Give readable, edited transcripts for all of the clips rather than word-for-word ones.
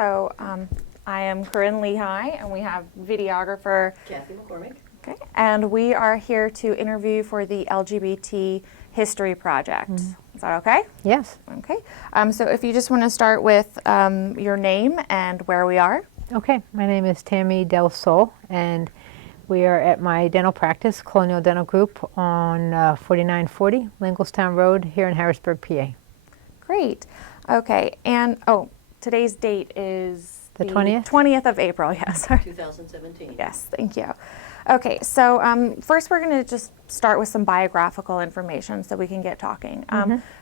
So I am Corinne Lehigh, and we have videographer Kathy McCormick. Okay, and we are here to interview for the LGBT History Project. Is that okay? Yes. Okay. So if you just want to start with your name and where we are. Okay, my name is Tammy del Sol, and we are at my dental practice, Colonial Dental Group, on 4940 Lingelstown Road here in Harrisburg, PA. Great. Okay, and today's date is The 20th? 20th of April, yes. 2017. Yes, thank you. Okay, so first we're going to just start with some biographical information so we can get talking.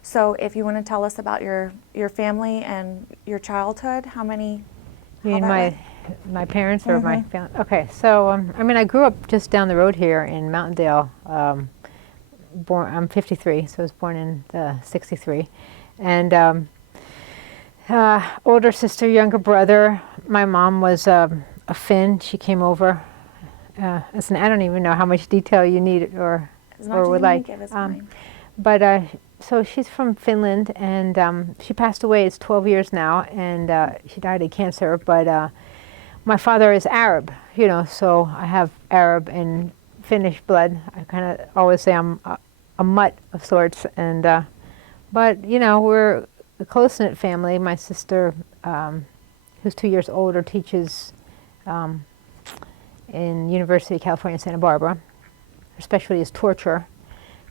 So if you want to tell us about your family and your childhood, how many? You mean my parents or my family? Okay, so I grew up just down the road here in Mountaindale. I'm 53, so I was born in '63, and older sister, younger brother. My mom was a Finn. She came over. Listen, I don't even know how much detail you need or would like. But so she's from Finland, and she passed away. It's 12 years now, and she died of cancer. But my father is Arab, so I have Arab and Finnish blood. I kind of always say I'm a mutt of sorts, and but we're a close-knit family. My sister, who's 2 years older, teaches in University of California, Santa Barbara. Her specialty is torture,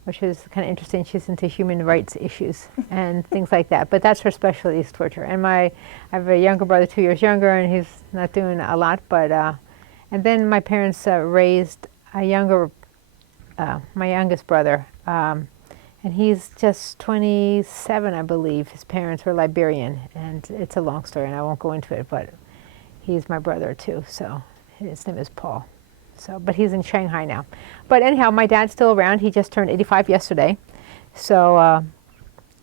which is kind of interesting. She's into human rights issues and things like that. But that's her specialty, is torture. And I have a younger brother, 2 years younger, and he's not doing a lot. But and then my parents raised my youngest brother, and he's just 27, I believe. His parents were Liberian, and it's a long story, and I won't go into it. But he's my brother too. So. His name is Paul. But he's in Shanghai now. But anyhow, my dad's still around. He just turned 85 yesterday. So,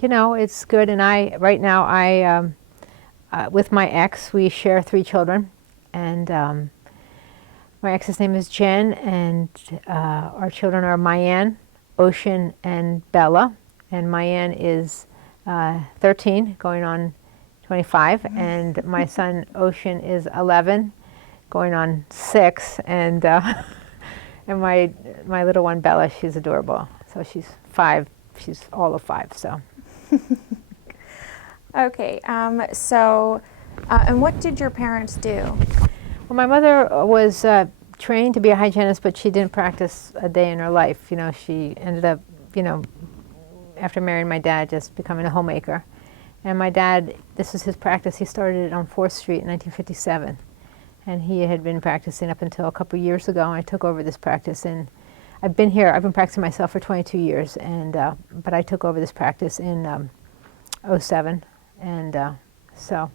it's good. And right now, with my ex, we share 3 children. And my ex's name is Jen, and our children are Mayanne, Ocean, and Bella. And Mayanne is 13, going on 25. And my son, Ocean, is 11. Going on 6, and and my little one Bella, she's adorable. So she's 5. She's all of 5. So. Okay. And what did your parents do? Well, my mother was trained to be a hygienist, but she didn't practice a day in her life. She ended up, after marrying my dad, just becoming a homemaker. And my dad, this was his practice. He started it on 4th Street in 1957. And he had been practicing up until a couple of years ago. I took over this practice, and I've been practicing myself for 22 years, and but I took over this practice in '07, and so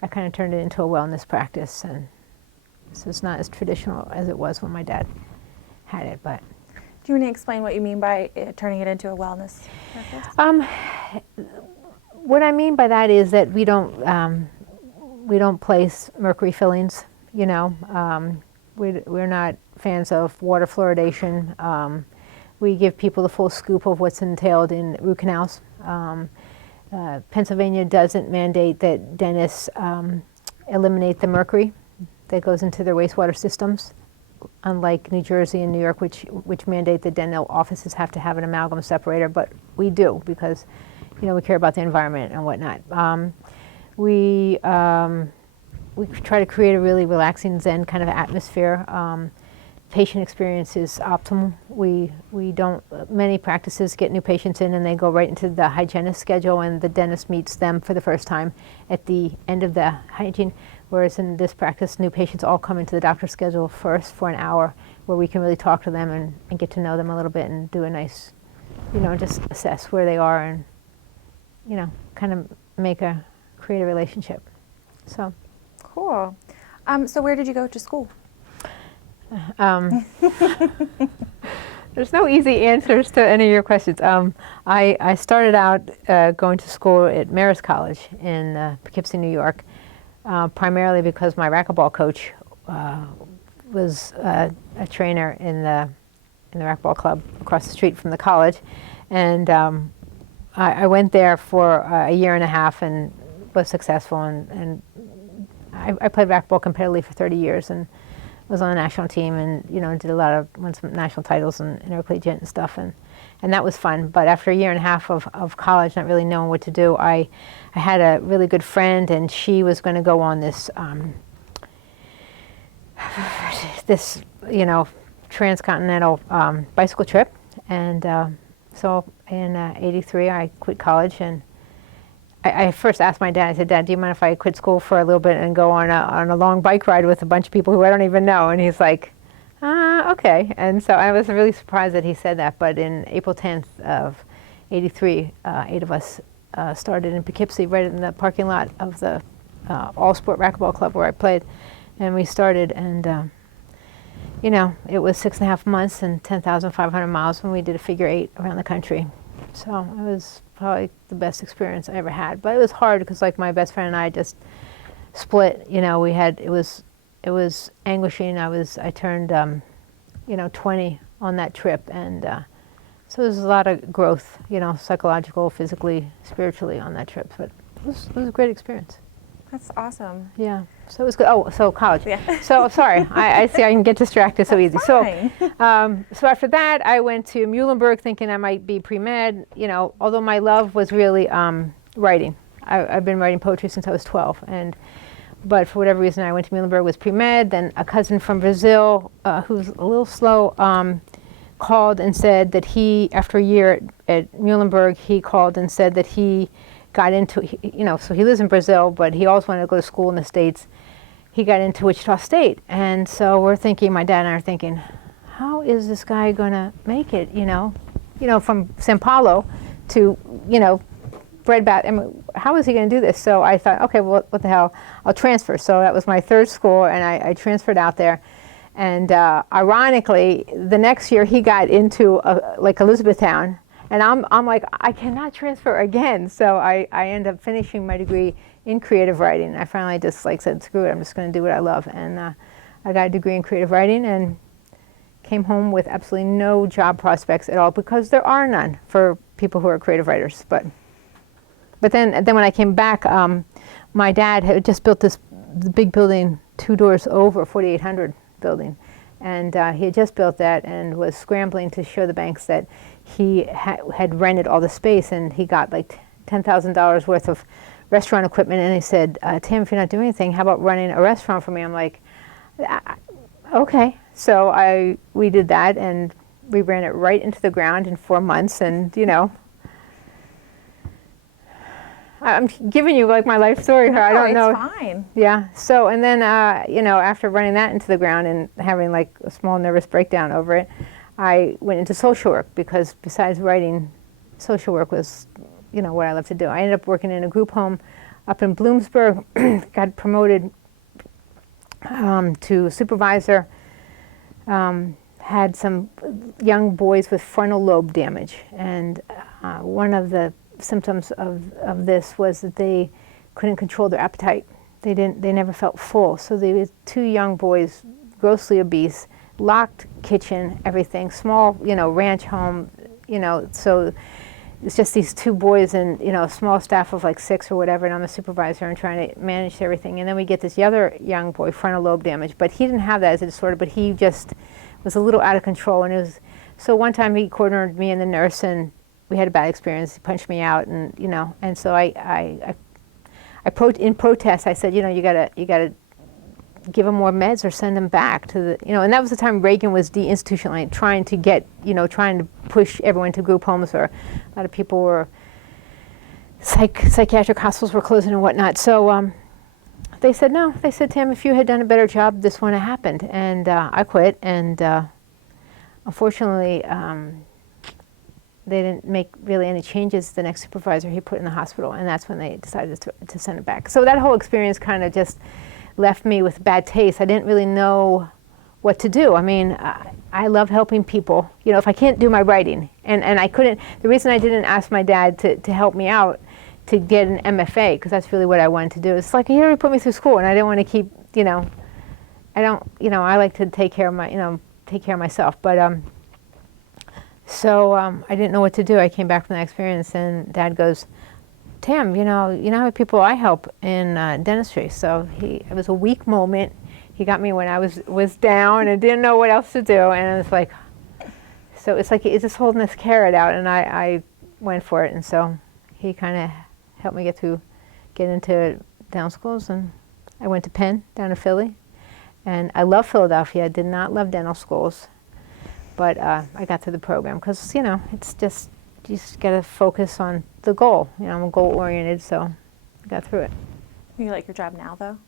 I kind of turned it into a wellness practice, and so it's not as traditional as it was when my dad had it. But do you want to explain what you mean by turning it into a wellness practice? What I mean by that is that we don't place mercury fillings. We're not fans of water fluoridation. We give people the full scoop of what's entailed in root canals. Pennsylvania doesn't mandate that dentists eliminate the mercury that goes into their wastewater systems, unlike New Jersey and New York, which mandate that dental offices have to have an amalgam separator, but we do because, we care about the environment and whatnot. We try to create a really relaxing Zen kind of atmosphere. Patient experience is optimal. We don't, many practices get new patients in and they go right into the hygienist schedule, and the dentist meets them for the first time at the end of the hygiene, whereas in this practice, new patients all come into the doctor's schedule first for an hour, where we can really talk to them and get to know them a little bit and do a nice, just assess where they are and, kind of create a relationship. So. Cool. So where did you go to school? There's no easy answers to any of your questions. I started out going to school at Marist College in Poughkeepsie, New York, primarily because my racquetball coach was a trainer in the racquetball club across the street from the college, and I went there for a year and a half and was successful, and I played racquetball competitively for 30 years and was on the national team, and did a lot of won some national titles and intercollegiate and stuff, and that was fun. But after a year and a half of college, not really knowing what to do, I had a really good friend, and she was going to go on this this transcontinental bicycle trip, and so in '83 I quit college, and I first asked my dad. I said, "Dad, do you mind if I quit school for a little bit and go on a long bike ride with a bunch of people who I don't even know?" And he's like, "Okay." And so I was really surprised that he said that. But in April 10th of '83, 8 of us started in Poughkeepsie, right in the parking lot of the All Sport Racquetball Club where I played, and we started. And it was 6.5 months and 10,500 miles when we did a figure 8 around the country. So it was probably the best experience I ever had. But it was hard because, like, my best friend and I just split. It was anguishing. I turned 20 on that trip, and so there was a lot of growth, psychological, physically, spiritually on that trip. But it was a great experience. That's awesome. Yeah. So it was good. Oh, so college. Yeah. So sorry, I see I can get distracted so easy. Fine. So after that, I went to Muhlenberg thinking I might be pre-med. Although my love was really writing. I've been writing poetry since I was 12, but for whatever reason, I went to Muhlenberg with pre-med. Then a cousin from Brazil, who's a little slow, called and said that after a year at Muhlenberg, he called and said that he got into, so he lives in Brazil, but he always wanted to go to school in the States. He got into Wichita State. And so we're thinking, my dad and I are thinking, how is this guy going to make it, from Sao Paulo to, breadbasket. I mean, how is he going to do this? So I thought, okay, well, what the hell? I'll transfer. So that was my third school, and I transferred out there. And ironically, the next year he got into Elizabethtown. And I'm like, I cannot transfer again. So I ended up finishing my degree in creative writing. I finally just said, screw it, I'm just going to do what I love. And I got a degree in creative writing and came home with absolutely no job prospects at all, because there are none for people who are creative writers. But then when I came back, my dad had just built the big building 2 doors over, 4800 building. And he had just built that and was scrambling to show the banks that he had rented all the space, and he got like $10,000 worth of restaurant equipment. And he said, Tim, if you're not doing anything, how about running a restaurant for me? I'm like, okay. So we did that, and we ran it right into the ground in 4 months. And I'm giving you like my life story here. No, I don't know. It's fine. Yeah. So, and then, after running that into the ground and having like a small nervous breakdown over it, I went into social work, because besides writing, social work was, what I love to do. I ended up working in a group home up in Bloomsburg, got promoted to supervisor, had some young boys with frontal lobe damage. And one of the symptoms of this was that they couldn't control their appetite. They never felt full. So they were 2 young boys, grossly obese, locked kitchen, everything, small, ranch home, so it's just these 2 boys and, a small staff of like 6 or whatever, and I'm a supervisor and trying to manage everything. And then we get this other young boy, frontal lobe damage, but he didn't have that as a disorder, but he just was a little out of control. And so one time he cornered me and the nurse, and we had a bad experience. He punched me out, and, and so in protest, I said, you gotta give them more meds or send them back to the, and that was the time Reagan was deinstitutionalizing, trying to push everyone to group homes, or a lot of people were, psychiatric hospitals were closing and whatnot. So they said no. They said, Tim, if you had done a better job, this wouldn't have happened. And I quit, and unfortunately, they didn't make really any changes. The next supervisor he put in the hospital, and that's when they decided to send it back. So that whole experience kind of just left me with bad taste. I didn't really know what to do. I mean, I love helping people. If I can't do my writing, and I couldn't, the reason I didn't ask my dad to help me out to get an MFA, because that's really what I wanted to do. It's like, he already put me through school, and I didn't want to keep, I like to take care of myself. But so I didn't know what to do. I came back from that experience, and Dad goes, Tam, you know how many people I help in dentistry. So it was a weak moment. He got me when I was down and didn't know what else to do, and it's like, so it's like he's just holding this carrot out, and I went for it, and so he kind of helped me get into dental schools, and I went to Penn down in Philly, and I love Philadelphia. I did not love dental schools, but I got through the program because it's just you just got to focus on the goal. I'm goal oriented, so I got through it. You like your job now, though?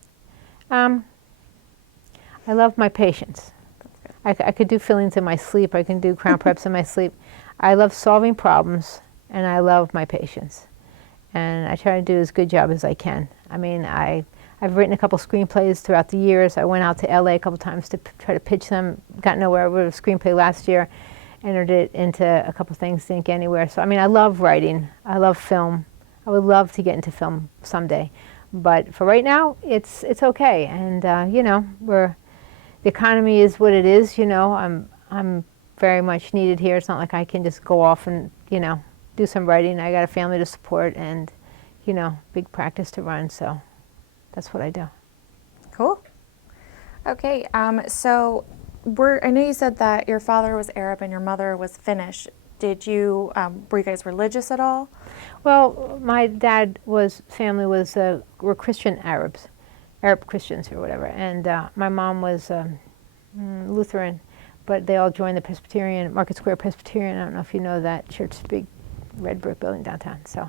I love my patients. That's good. I could do fillings in my sleep. I can do crown preps in my sleep. I love solving problems, and I love my patients. And I try to do as good a job as I can. I mean, I've written a couple screenplays throughout the years. I went out to LA a couple times to try to pitch them. Got nowhere. I wrote a screenplay last year, entered it into a couple things, didn't get anywhere. So, I mean, I love writing. I love film. I would love to get into film someday. But for right now, it's okay. And, the economy is what it is, I'm very much needed here. It's not like I can just go off and, do some writing. I got a family to support and, big practice to run, so that's what I do. Cool. Okay, so I know you said that your father was Arab and your mother was Finnish. Were you guys religious at all? Well, my family were Christian Arabs. Arab Christians or whatever, and my mom was Lutheran, but they all joined the Presbyterian, Market Square Presbyterian. I don't know if you know that church, big red brick building downtown. So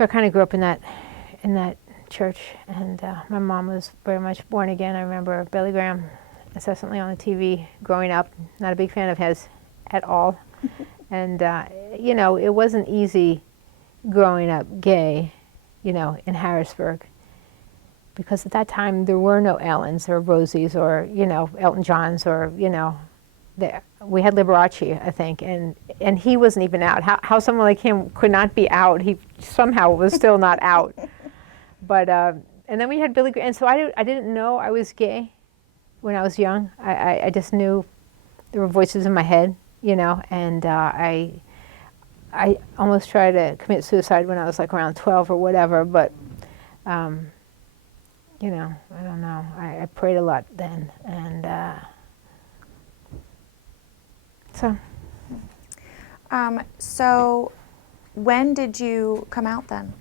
I kind of grew up in that church, and my mom was very much born again. I remember Billy Graham incessantly on the TV growing up. Not a big fan of his at all, and it wasn't easy growing up gay, in Harrisburg. Because at that time there were no Allens or Rosies or Elton Johns or we had Liberace, I think, and he wasn't even out. How someone like him could not be out? He somehow was still not out. But and then we had Billy Graham, and so I didn't know I was gay when I was young. I just knew there were voices in my head, and I almost tried to commit suicide when I was like around 12 or whatever, but. I don't know. I prayed a lot then, and so. So, when did you come out then?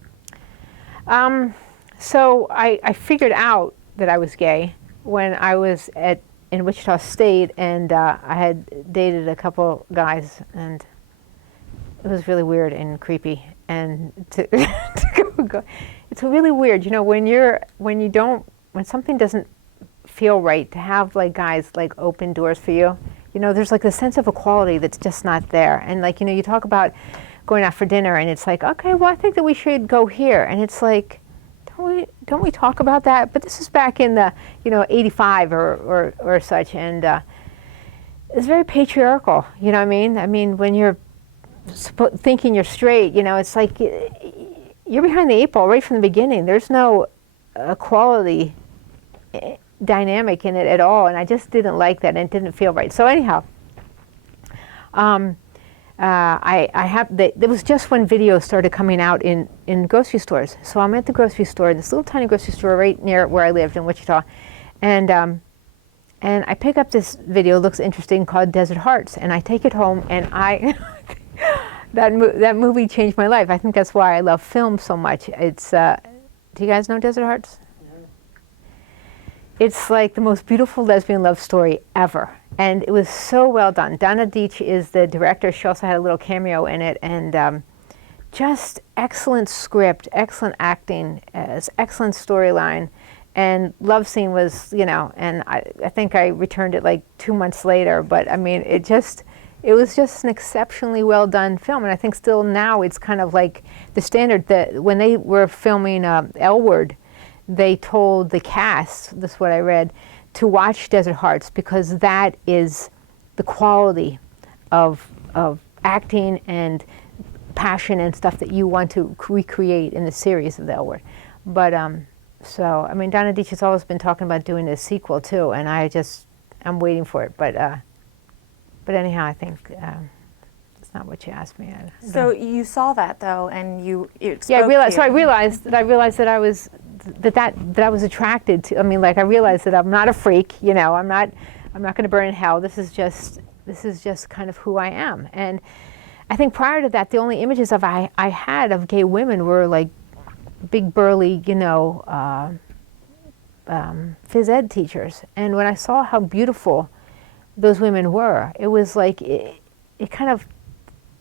So I figured out that I was gay when I was in Wichita State, and I had dated a couple guys, and it was really weird and creepy, and to go. It's really weird, when something doesn't feel right, to have like guys like open doors for you. There's like a sense of equality that's just not there. And like, you talk about going out for dinner, and it's like, okay, well, I think that we should go here. And it's like, don't we talk about that? But this is back in the, 85 or such. And it's very patriarchal, you know what I mean? I mean, when you're thinking you're straight, it's like, you're behind the eight ball right from the beginning. There's no equality dynamic in it at all, and I just didn't like that, and it didn't feel right. So anyhow, it was just when videos started coming out in grocery stores. So I'm at the grocery store, this little tiny grocery store right near where I lived in Wichita, and I pick up this video, looks interesting, called Desert Hearts, and I take it home, and that movie changed my life. I think that's why I love film so much. It's, do you guys know Desert Hearts? Yeah. It's like the most beautiful lesbian love story ever. And it was so well done. Donna Deitch is the director. She also had a little cameo in it. And just excellent script, excellent acting, excellent storyline. And love scene was, and I think I returned it like 2 months later. But I mean, it was just an exceptionally well done film, and I think still now it's kind of like the standard. That when they were filming L Word, they told the cast, this is what I read, to watch Desert Hearts because that is the quality of acting and passion and stuff that you want to recreate in the series of the L Word. But so I mean, Donna Deitch has always been talking about doing a sequel too, and I'm waiting for it, but anyhow, I think That's not what you asked me. So you saw that though, and it Yeah, I spoke realized. to So I you. realized that I was that I was attracted to. I mean, like I realized that I'm not a freak. You know, I'm not going to burn in hell. This is just kind of who I am. And I think prior to that, the only images I had of gay women were like big burly, phys ed teachers. And when I saw how beautiful those women were, it was like it kind of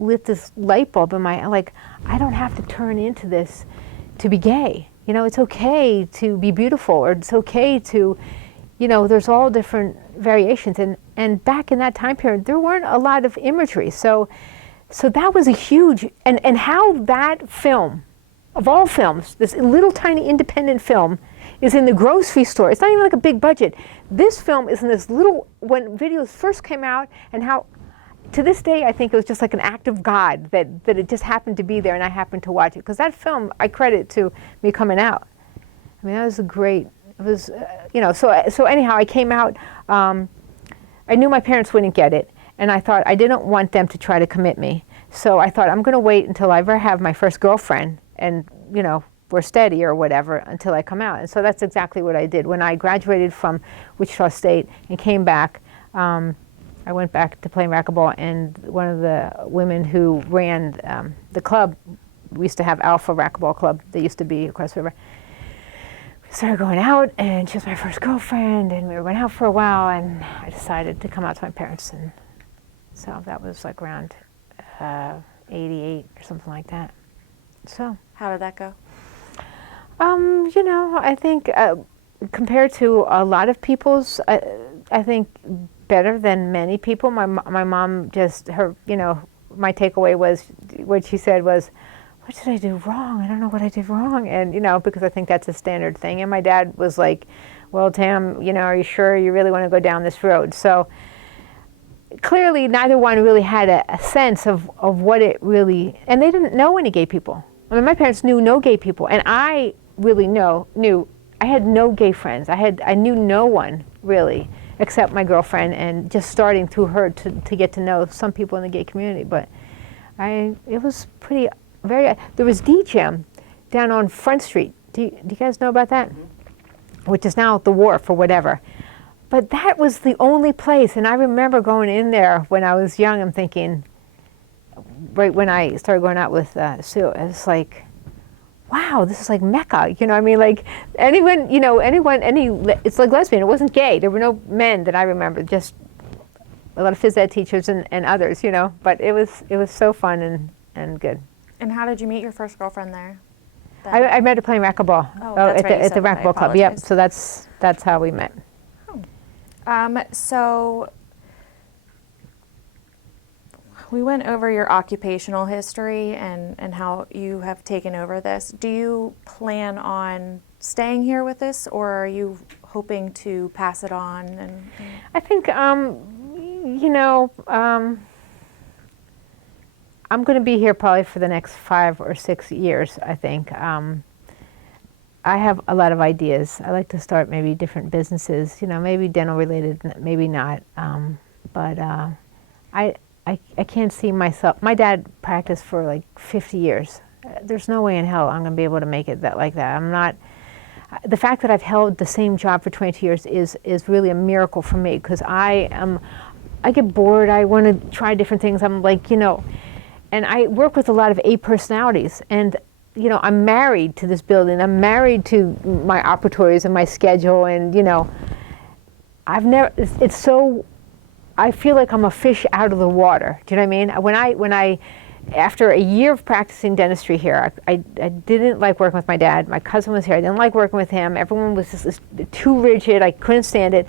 lit this light bulb in my, like, I don't have to turn into this to be gay. You know, it's okay to be beautiful, or it's okay to, there's all different variations. And back in that time period, there weren't a lot of imagery. So that was a huge, and how that film, of all films, this little tiny independent film, is in the grocery store. It's not even like a big budget. This film is in this little, when videos first came out, and how, to this day, I think it was just like an act of God that it just happened to be there and I happened to watch it. Because that film, I credit to me coming out. I mean, that was it was, so anyhow, I came out, I knew my parents wouldn't get it. And I thought I didn't want them to try to commit me. So I thought I'm going to wait until I ever have my first girlfriend and, we're steady or whatever until I come out. And so that's exactly what I did. When I graduated from Wichita State and came back, I went back to playing racquetball, and one of the women who ran the club, we used to have Alpha Racquetball Club, they used to be across the river. We started going out, and she was my first girlfriend, and we were going out for a while, and I decided to come out to my parents. And so that was like around 88 or something like that. So. How did that go? I think compared to a lot of people's, I think better than many people. My mom just, my takeaway was, what she said was, what did I do wrong? I don't know what I did wrong. And, because I think that's a standard thing. And my dad was like, well, Tam, are you sure you really want to go down this road? So clearly neither one really had a sense of what it really, and they didn't know any gay people. I mean, my parents knew no gay people, and I really knew I had no gay friends. I knew no one really except my girlfriend, and just starting through her to get to know some people in the gay community. But it was there was D-Jam down on Front Street. Do you guys know about that? Mm-hmm. Which is now the Wharf or whatever. But that was the only place, and I remember going in there when I was young and thinking, right when I started going out with Sue, it was like, wow, this is like Mecca. I mean, like anyone, it's like lesbian. It wasn't gay. There were no men that I remember, just a lot of phys ed teachers and others, but it was so fun and good. And how did you meet your first girlfriend there? I met her playing racquetball at the racquetball club. Yep. So that's how we met. So we went over your occupational history and how you have taken over this. Do you plan on staying here with this, or are you hoping to pass it on? I think, I'm going to be here probably for the next 5 or 6 years, I think. I have a lot of ideas. I like to start maybe different businesses, maybe dental related, maybe not. But I can't see myself. My dad practiced for like 50 years. There's no way in hell I'm going to be able to make it like that. I'm not. The fact that I've held the same job for 22 years is really a miracle for me, because I get bored. I want to try different things. I'm like, and I work with a lot of A personalities, and I'm married to this building. I'm married to my operatories and my schedule, and I've never. It's so. I feel like I'm a fish out of the water. Do you know what I mean? When I after a year of practicing dentistry here, I didn't like working with my dad. My cousin was here. I didn't like working with him. Everyone was just too rigid. I couldn't stand it.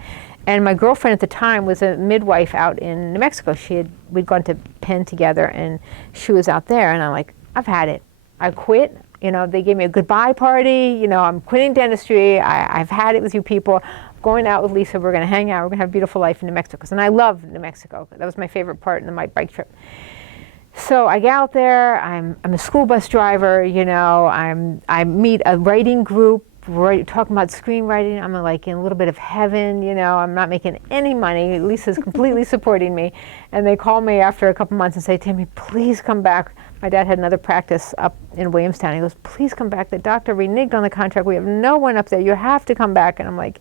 And my girlfriend at the time was a midwife out in New Mexico. We'd gone to Penn together, and she was out there. And I'm like, I've had it. I quit. They gave me a goodbye party. I'm quitting dentistry. I've had it with you people. Going out with Lisa, we're going to hang out. We're going to have a beautiful life in New Mexico. And I love New Mexico. That was my favorite part in my bike trip. So I get out there. I'm a school bus driver. I meet a writing group talking about screenwriting. I'm like in a little bit of heaven, you know. I'm not making any money. Lisa's completely supporting me. And they call me after a couple months and say, Tammy, please come back. My dad had another practice up in Williamstown. He goes, please come back. The doctor reneged on the contract. We have no one up there. You have to come back. And I'm like,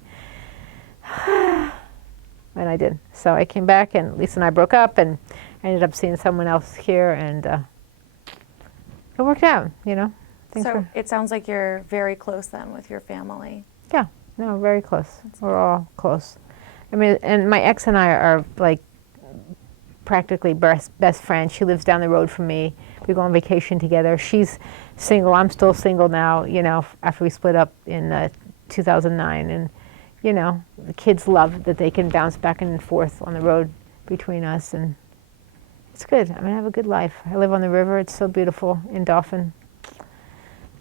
and I did. So I came back, and Lisa and I broke up, and I ended up seeing someone else here, and it worked out, you know. So it sounds like you're very close then with your family. Yeah, no, very close. We're all close. I mean, and my ex and I are like practically best friends. She lives down the road from me. We go on vacation together. She's single. I'm still single now, you know, after we split up in 2009. And, you know, the kids love that they can bounce back and forth on the road between us. And it's good. I mean, I have a good life. I live on the river. It's so beautiful in Dauphin.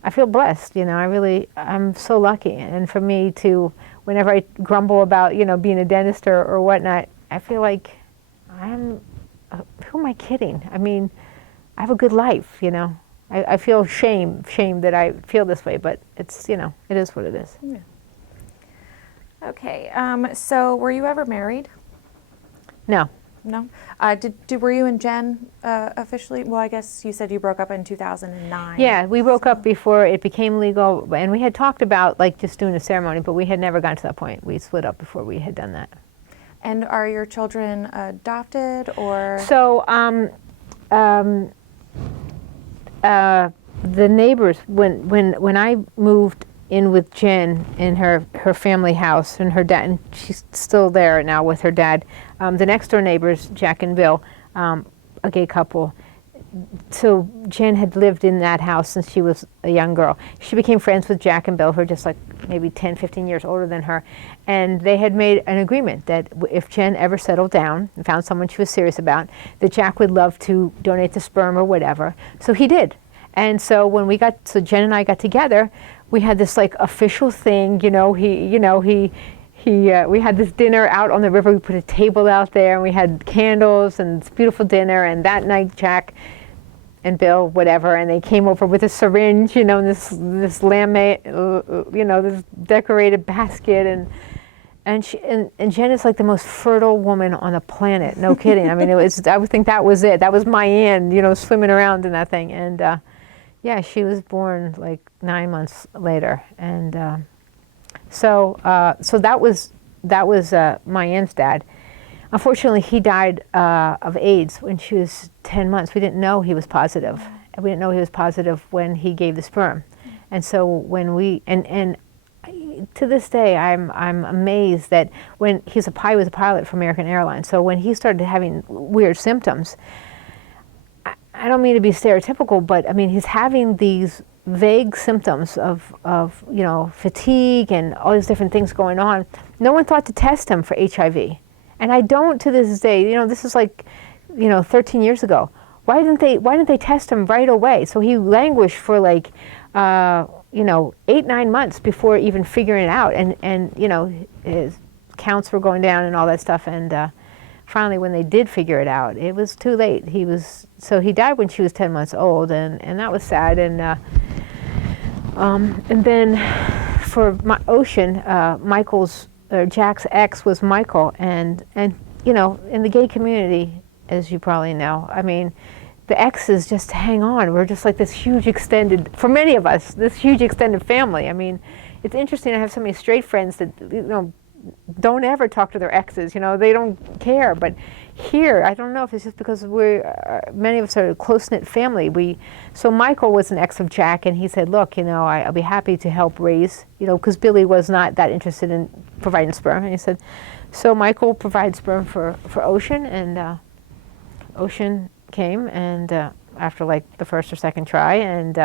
I feel blessed, you know, I'm so lucky. And for me to, whenever I grumble about, you know, being a dentist or whatnot, I feel like who am I kidding? I mean, I have a good life, you know. I feel shame that I feel this way, but it's, you know, it is what it is. Yeah. Okay, so were you ever married? No. No? Were you and Jen officially, well, I guess you said you broke up in 2009. Yeah, we broke up before it became legal, and we had talked about like just doing a ceremony, but we had never gotten to that point. We split up before we had done that. And are your children adopted or? So, the neighbors, when I moved in with Jen in her family house, and her dad, and she's still there now with her dad. The next door neighbors, Jack and Bill, a gay couple. So Jen had lived in that house since she was a young girl. She became friends with Jack and Bill, who are just like maybe 10, 15 years older than her. And they had made an agreement that if Jen ever settled down and found someone she was serious about, that Jack would love to donate the sperm or whatever. So he did. And so when Jen and I got together, we had this like official thing, we had this dinner out on the river. We put a table out there, and we had candles and this beautiful dinner. And that night, Jack and Bill, whatever, and they came over with a syringe, and this laminate, this decorated basket, and Jen is like the most fertile woman on the planet. No kidding. I mean, I would think that was it. That was my end, swimming around in that thing. And yeah, she was born like 9 months later, and so that was my aunt's dad. Unfortunately, he died of AIDS when she was 10 months. We didn't know he was positive. We didn't know he was positive when he gave the sperm. And so when and to this day, I'm amazed that when he was a pilot for American Airlines. So when he started having weird symptoms, I don't mean to be stereotypical, but I mean, he's having these vague symptoms of fatigue and all these different things going on. No one thought to test him for HIV. And I don't to this day. This is like, 13 years ago. Why didn't they test him right away? So he languished for like, 8-9 months before even figuring it out. And his counts were going down and all that stuff. And finally, when they did figure it out, it was too late. So he died when she was 10 months old, and that was sad. And then for Ocean, Jack's ex was Michael, and in the gay community, as you probably know, I mean, the exes just hang on. We're just like this huge extended, for many of us, this huge extended family. I mean, it's interesting. I have so many straight friends that don't ever talk to their exes. They don't care. But here, I don't know if it's just because many of us are a close-knit family. So Michael was an ex of Jack, and he said, look, I'll be happy to help raise, because Billy was not that interested in providing sperm. And he said, so Michael provides sperm for Ocean, and Ocean came, and after like the first or second try, and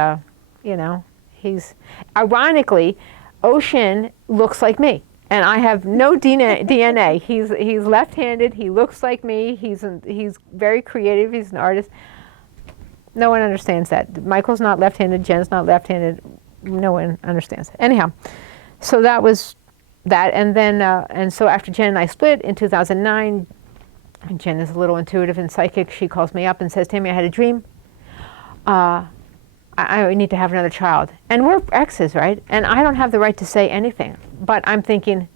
he's, ironically, Ocean looks like me. And I have no DNA. He's left-handed. He looks like me. He's very creative. He's an artist. No one understands that. Michael's not left-handed. Jen's not left-handed. No one understands. Anyhow, so that was that. And then and so after Jen and I split in 2009, and Jen is a little intuitive and psychic. She calls me up and says, "Tammy, I had a dream. I need to have another child. And we're exes, right? And I don't have the right to say anything. But I'm thinking,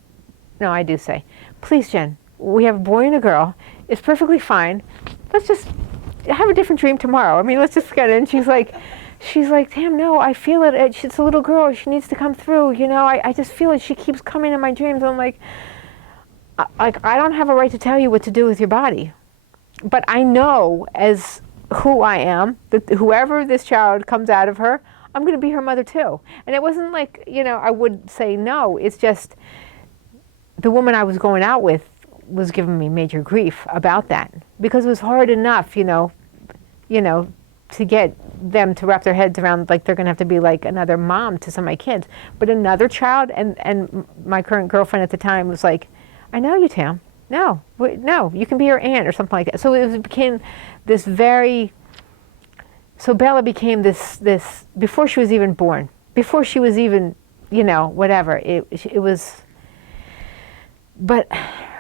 no, I do say, please, Jen, we have a boy and a girl. It's perfectly fine. Let's just have a different dream tomorrow. I mean, let's just get it. And she's like, damn, no, I feel it. It's a little girl. She needs to come through. You know, I just feel it. She keeps coming in my dreams. I'm like, I don't have a right to tell you what to do with your body. But I know as who I am, that whoever this child comes out of her, I'm going to be her mother too. And it wasn't like, you know, I would say no. It's just the woman I was going out with was giving me major grief about that, because it was hard enough, you know, to get them to wrap their heads around like they're going to have to be like another mom to some of my kids. But another child, and my current girlfriend at the time was like, I know you, Tam. No, no, you can be her aunt or something like that. So it became this very, so Bella became this before she was even born, before she was even, you know, whatever. It was, but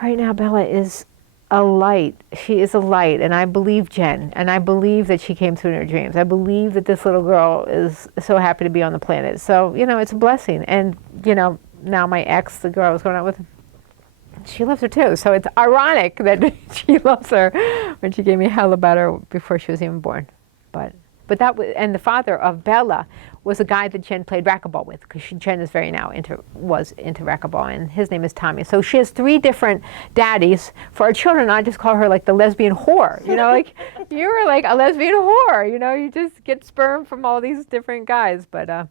right now Bella is a light. She is a light, and I believe Jen, and I believe that she came through in her dreams. I believe that this little girl is so happy to be on the planet. So, you know, it's a blessing. And, you know, now my ex, the girl I was going out with, she loves her too. So it's ironic that she loves her when she gave me hell about her before she was even born. But that was, and the father of Bella was a guy that Jen played racquetball with, because Jen is was into racquetball, and his name is Tommy. So she has 3 different daddies for her children. I just call her like the lesbian whore. You know, like you were like a lesbian whore. You know, you just get sperm from all these different guys. But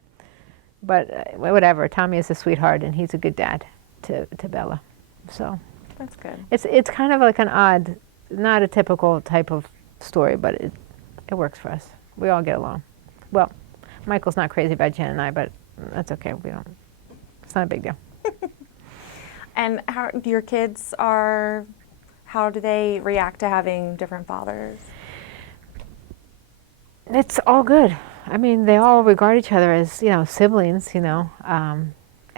whatever. Tommy is a sweetheart, and he's a good dad to Bella. So That's good. it's kind of like an odd, not a typical type of story, but it works for us. We all get along. Well, Michael's not crazy about Jen and I, but that's okay. It's not a big deal. And how your kids are, how do they react to having different fathers? It's all good. I mean, they all regard each other as, you know, siblings, you know.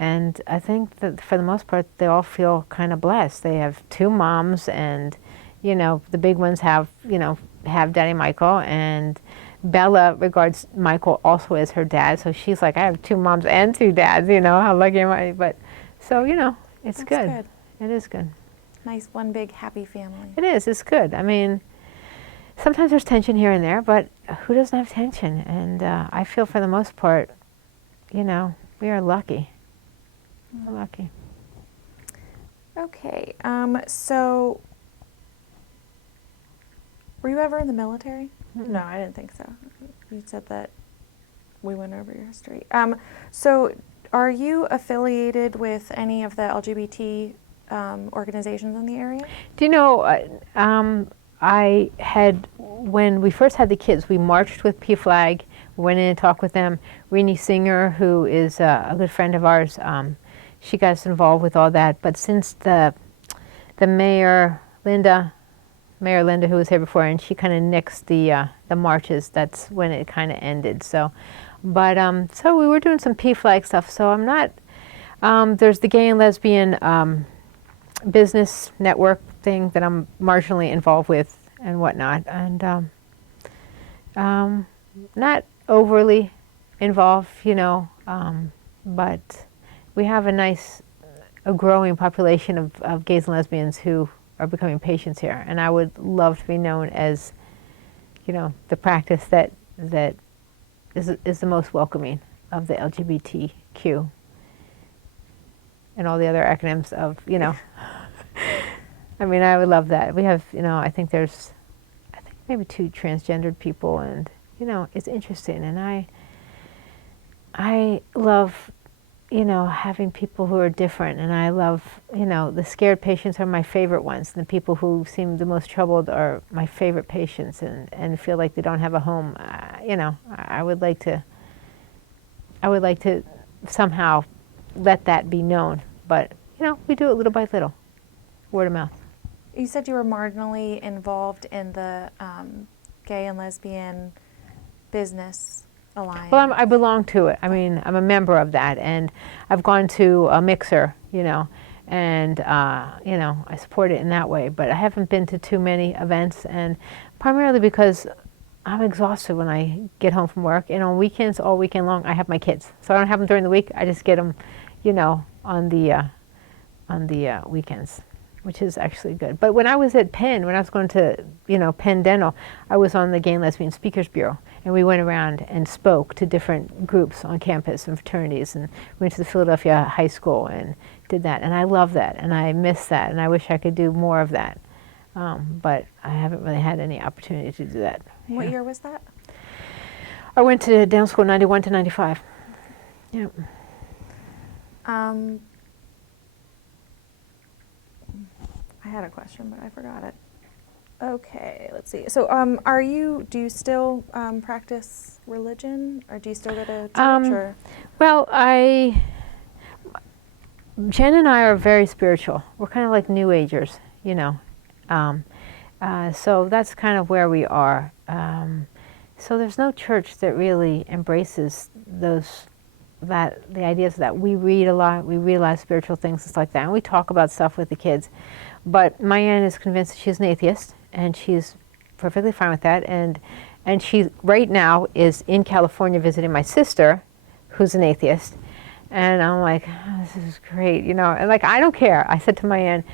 And I think that for the most part, they all feel kind of blessed. They have 2 moms, and, you know, the big ones have Daddy Michael, and Bella regards Michael also as her dad. So she's like, I have 2 moms and 2 dads, you know, how lucky am I? But, so, you know, it's good. It is good. Nice, one big happy family. It is, it's good. I mean, sometimes there's tension here and there, but who doesn't have tension? And I feel for the most part, you know, we are lucky. We're lucky. Okay, so were you ever in the military? Mm-mm. No, I didn't think so. You said that we went over your history. So are you affiliated with any of the LGBT organizations in the area? Do you know, I had, when we first had the kids, we marched with PFLAG, went in and talked with them. Rini Singer, who is a good friend of ours, she got us involved with all that. But since the Mayor Linda, who was here before, and she kind of nixed the marches, that's when it kind of ended. So, but so we were doing some PFLAG stuff. So I'm not. There's the gay and lesbian business network thing that I'm marginally involved with and whatnot, and not overly involved, you know, but we have a growing population of gays and lesbians who are becoming patients here, and I would love to be known as, you know, the practice that is the most welcoming of the LGBTQ and all the other acronyms of, you know. I mean, I would love that. We have, you know, I think maybe 2 transgendered people, and, you know, it's interesting, and I love, you know, having people who are different, and I love, you know, the scared patients are my favorite ones, and the people who seem the most troubled are my favorite patients, and feel like they don't have a home. You know, I would like to somehow let that be known, but, you know, we do it little by little, word of mouth. You said you were marginally involved in the gay and lesbian business alliance. Well, I belong to it. I mean, I'm a member of that, and I've gone to a mixer, you know, and, you know, I support it in that way. But I haven't been to too many events, and primarily because I'm exhausted when I get home from work. And on weekends, all weekend long, I have my kids. So I don't have them during the week. I just get them, on the weekends, which is actually good. But when I was at Penn, when I was going to, Penn Dental, I was on the Gay and Lesbian Speakers Bureau. And we went around and spoke to different groups on campus and fraternities. And went to the Philadelphia High School and did that. And I love that. And I miss that. And I wish I could do more of that. But I haven't really had any opportunity to do that. What year was that? I went to dental school 91 to 95. Yeah. I had a question, but I forgot it. Okay, let's see. So, do you still practice religion, or do you still go to church? Or? Well, Jen and I are very spiritual. We're kind of like New Agers, so that's kind of where we are. So there's no church that really embraces the ideas that we read a lot of spiritual things, stuff like that, and we talk about stuff with the kids. But my aunt is convinced that she's an atheist, and she's perfectly fine with that. And she right now is in California visiting my sister, who's an atheist. And I'm like, oh, this is great, And like, I don't care. I said to my aunt,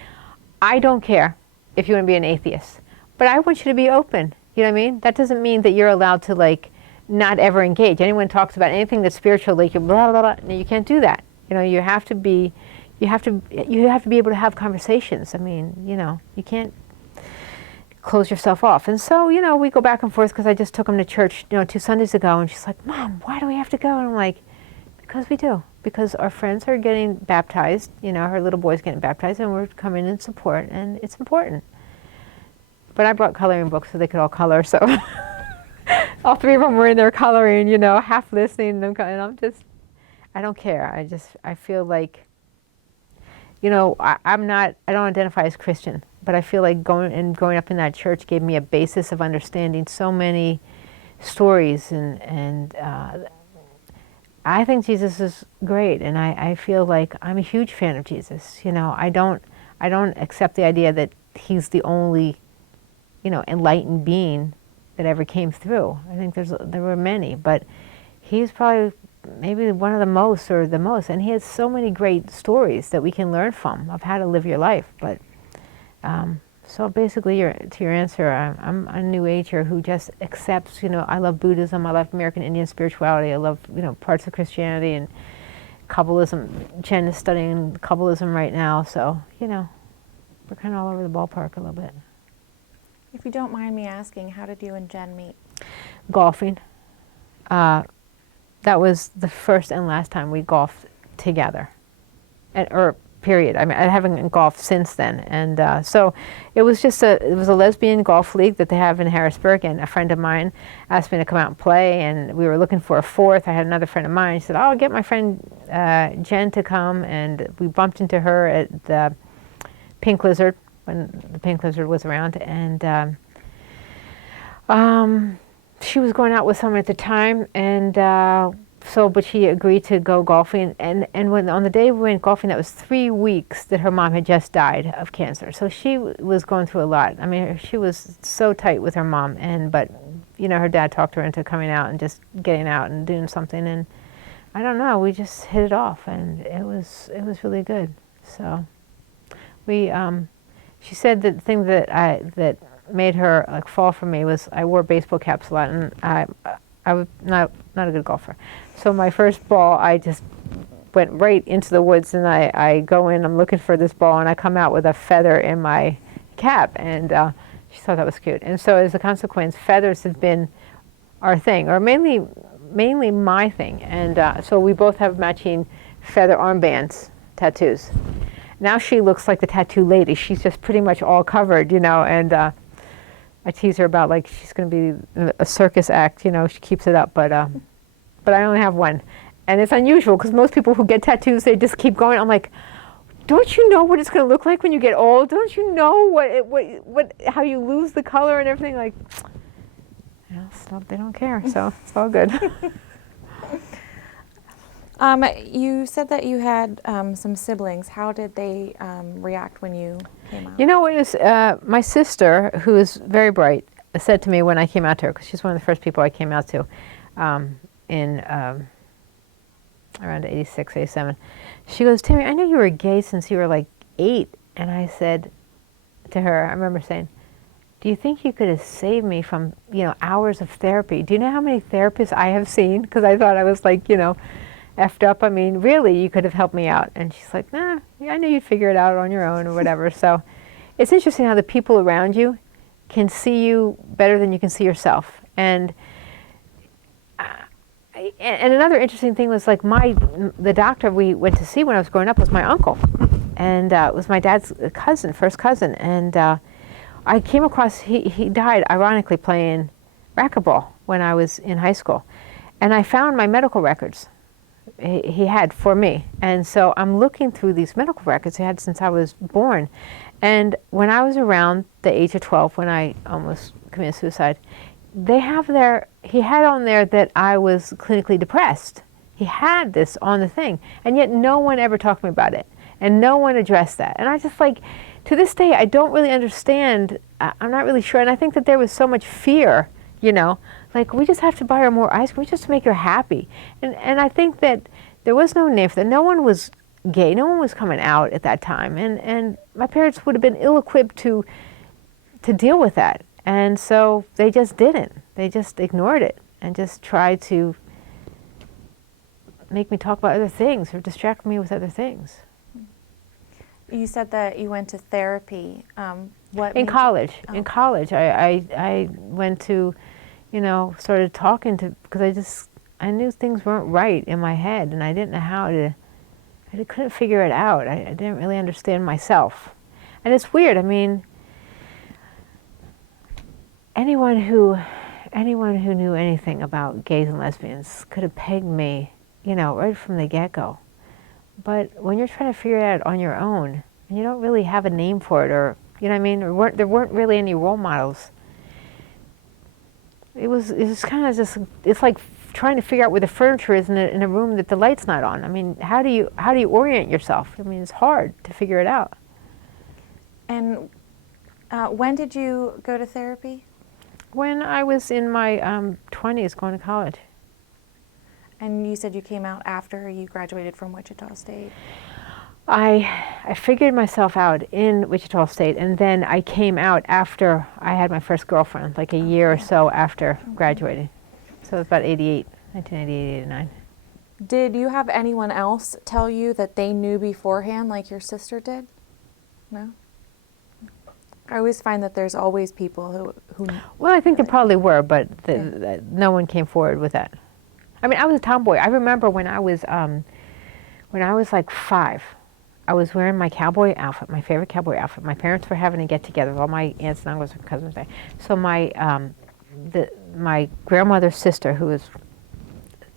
I don't care if you want to be an atheist, but I want you to be open. You know what I mean? That doesn't mean that you're allowed to like not ever engage. Anyone talks about anything that's spiritual, like you blah blah blah. No, you can't do that. You have to be able to have conversations. I mean, you can't close yourself off. And so, we go back and forth because I just took him to church, 2 Sundays ago, and she's like, Mom, why do we have to go? And I'm like, because we do. Because our friends are getting baptized, her little boy's getting baptized, and we're coming in support, and it's important. But I brought coloring books so they could all color, so all 3 of them were in there coloring, half listening, and I don't care. I feel like, I don't identify as Christian, but I feel like growing up in that church gave me a basis of understanding so many stories, and I think Jesus is great, and I feel like I'm a huge fan of Jesus. I don't accept the idea that he's the only, enlightened being that ever came through. I think there were many, but he's probably maybe one of the most, and he has so many great stories that we can learn from of how to live your life. But so basically, to your answer, I'm a New Ager who just accepts. I love Buddhism. I love American Indian spirituality. I love parts of Christianity and Kabbalism. Jen is studying Kabbalism right now, so we're kind of all over the ballpark a little bit. If you don't mind me asking, how did you and Jen meet? Golfing. That was the first and last time we golfed together, period. I mean, I haven't golfed since then, and so it was a lesbian golf league that they have in Harrisburg, and a friend of mine asked me to come out and play, and we were looking for a fourth. I had another friend of mine. She said, I'll get my friend Jen to come, and we bumped into her at the Pink Lizard when the Pink Lizard was around, and she was going out with someone at the time, and but she agreed to go golfing, and when on the day we went golfing, that was 3 weeks that her mom had just died of cancer. So she was going through a lot. I mean, she was so tight with her mom, but her dad talked her into coming out and just getting out and doing something, and I don't know, we just hit it off, and it was really good. So she said that the thing that made her like fall for me was I wore baseball caps a lot, and I was not a good golfer. So my first ball, I just went right into the woods, and I go in, I'm looking for this ball, and I come out with a feather in my cap, and she thought that was cute. And so as a consequence, feathers have been our thing, or mainly my thing. And so we both have matching feather armbands, tattoos. Now she looks like the tattoo lady. She's just pretty much all covered, and I tease her about like she's going to be a circus act, she keeps it up, but I only have one. And it's unusual because most people who get tattoos, they just keep going. I'm like, don't you know what it's going to look like when you get old? Don't you know how you lose the color and everything? Like, they don't care, so it's all good. You said that you had some siblings. How did they react when you came out? It was my sister, who is very bright, said to me when I came out to her, because she's one of the first people I came out to in around 86, 87. She goes, Tammy, I knew you were gay since you were like 8. And I said to her, I remember saying, do you think you could have saved me from, hours of therapy? Do you know how many therapists I have seen? Because I thought I was like, effed up. I mean, really, you could have helped me out. And she's like, nah, yeah, I knew you'd figure it out on your own or whatever. So it's interesting how the people around you can see you better than you can see yourself. And another interesting thing was like the doctor we went to see when I was growing up was my uncle. And it was my dad's cousin, first cousin. And I came across, he died ironically playing racquetball when I was in high school. And I found my medical records he had for me. And so I'm looking through these medical records he had since I was born. And when I was around the age of 12, when I almost committed suicide, he had on there that I was clinically depressed. He had this on the thing. And yet no one ever talked to me about it. And no one addressed that. And I just to this day, I don't really understand. I'm not really sure. And I think that there was so much fear, like we just have to buy her more ice cream just to make her happy. And I think that there was no name for that. No one was gay. No one was coming out at that time. And my parents would have been ill-equipped to deal with that. And so they just didn't. They just ignored it and just tried to make me talk about other things or distract me with other things. You said that you went to therapy. In college. In college, I went to, started talking to, because I knew things weren't right in my head, and I didn't know how to, I couldn't figure it out. I didn't really understand myself. And it's weird, I mean, anyone who knew anything about gays and lesbians could have pegged me, right from the get-go. But when you're trying to figure it out on your own, and you don't really have a name for it, or or there weren't really any role models. It was kind of just, it's like trying to figure out where the furniture is in a room that the light's not on. I mean, how do you orient yourself? I mean, it's hard to figure it out. And when did you go to therapy? When I was in my 20s, going to college. And you said you came out after you graduated from Wichita State. I figured myself out in Wichita State, and then I came out after I had my first girlfriend, like a year or so after graduating. So it was about 1988, 89. Did you have anyone else tell you that they knew beforehand, like your sister did? No? I always find that there's always people who Well, I think there probably were, but no one came forward with that. I mean, I was a tomboy. I remember when I was like 5, I was wearing my cowboy outfit, my favorite cowboy outfit. My parents were having a get-together with all my aunts and uncles and cousins. So my grandmother's sister, who was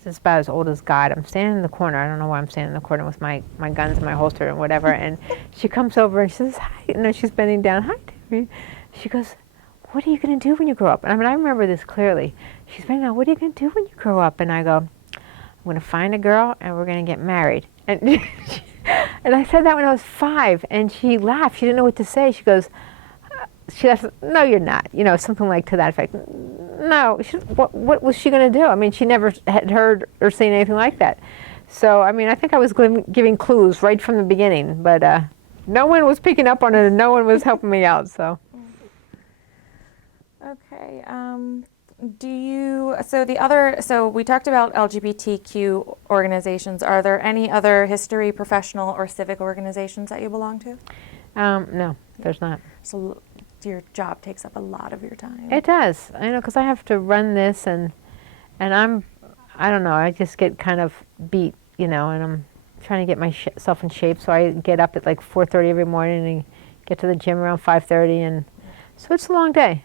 just about as old as God, I'm standing in the corner. I don't know why I'm standing in the corner with my guns in my holster and whatever. And she comes over and she says, hi. And she's bending down. Hi, Tammy. She goes, what are you going to do when you grow up? And I remember this clearly. She's bending down, what are you going to do when you grow up? And I go, I'm going to find a girl and we're going to get married. And and I said that when I was 5, and she laughed. She didn't know what to say. She goes, she asked, no, you're not. Something like to that effect. No, what was she going to do? I mean, she never had heard or seen anything like that. So, I mean, I think I was giving clues right from the beginning, but no one was picking up on it, and no one was helping me out. So. Okay. So we talked about LGBTQ organizations. Are there any other history, professional, or civic organizations that you belong to? No, there's not. So your job takes up a lot of your time. It does. Because I have to run this, and I don't know, I just get kind of beat, and I'm trying to get myself in shape. So I get up at like 4:30 every morning and get to the gym around 5:30, and so it's a long day.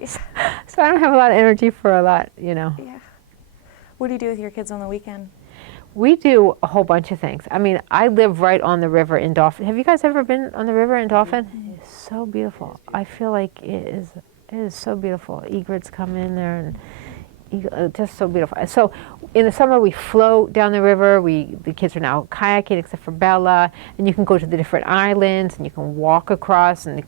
So I don't have a lot of energy for a lot, Yeah. What do you do with your kids on the weekend? We do a whole bunch of things. I mean, I live right on the river in Dauphin. Have you guys ever been on the river in Dauphin? Mm-hmm. It's so beautiful. I feel like it is so beautiful. Egrets come in there, and just so beautiful. So in the summer we float down the river. The kids are now kayaking except for Bella, and you can go to the different islands and you can walk across, and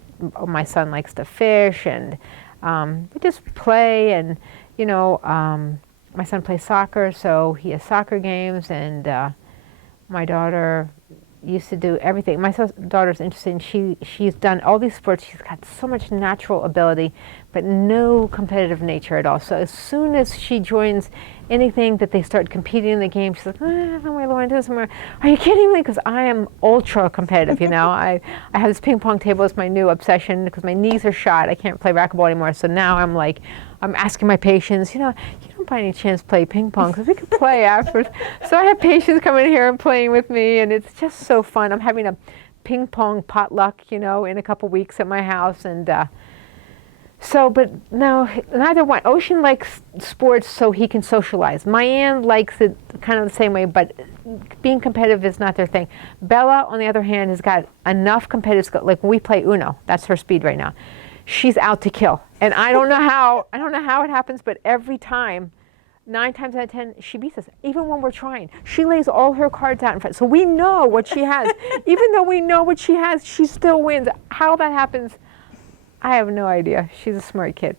my son likes to fish, and We just play, and my son plays soccer, so he has soccer games, and my daughter used to do everything. My daughter's interesting. She's done all these sports. She's got so much natural ability, but no competitive nature at all. So as soon as she joins anything that they start competing in the game, she's like, I don't really want to do this anymore. Are you kidding me? Because I am ultra competitive, I have this ping pong table as my new obsession because my knees are shot. I can't play racquetball anymore. So now I'm asking my patients, you don't by any chance play ping pong because we could play afterwards. So I have patients coming here and playing with me, and it's just so fun. I'm having a ping pong potluck, in a couple weeks at my house, and but now neither one. Ocean likes sports so he can socialize. Mayanne likes it kind of the same way, but being competitive is not their thing. Bella, on the other hand, has got enough competitive skill. Like when we play Uno, that's her speed right now. She's out to kill, and I don't know how it happens, but every time, 9 times out of 10, she beats us. Even when we're trying, she lays all her cards out in front, so we know what she has. Even though we know what she has, she still wins. How that happens, I have no idea. She's a smart kid.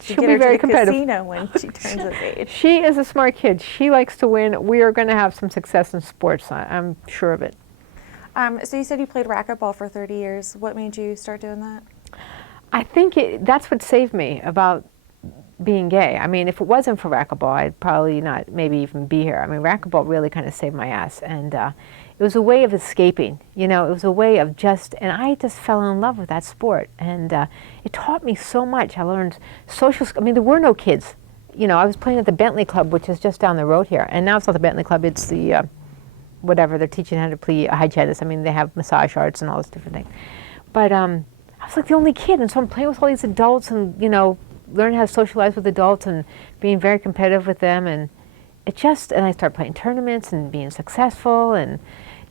She'll be very competitive. Casino when she turns of age. She is a smart kid. She likes to win. We are going to have some success in sports. I'm sure of it. So you said you played racquetball for 30 years. What made you start doing that? I think that's what saved me about being gay. I mean, if it wasn't for racquetball, I'd probably not maybe even be here. I mean, racquetball really kind of saved my ass. And it was a way of escaping. It was a way of and I just fell in love with that sport. And it taught me so much. I learned social skills. I mean, there were no kids. I was playing at the Bentley Club, which is just down the road here. And now it's not the Bentley Club, it's the, whatever, they're teaching how to play hygienist. I mean, they have massage arts and all those different things. But I was like the only kid, and so I'm playing with all these adults and, learning how to socialize with adults and being very competitive with them. And and I started playing tournaments and being successful and,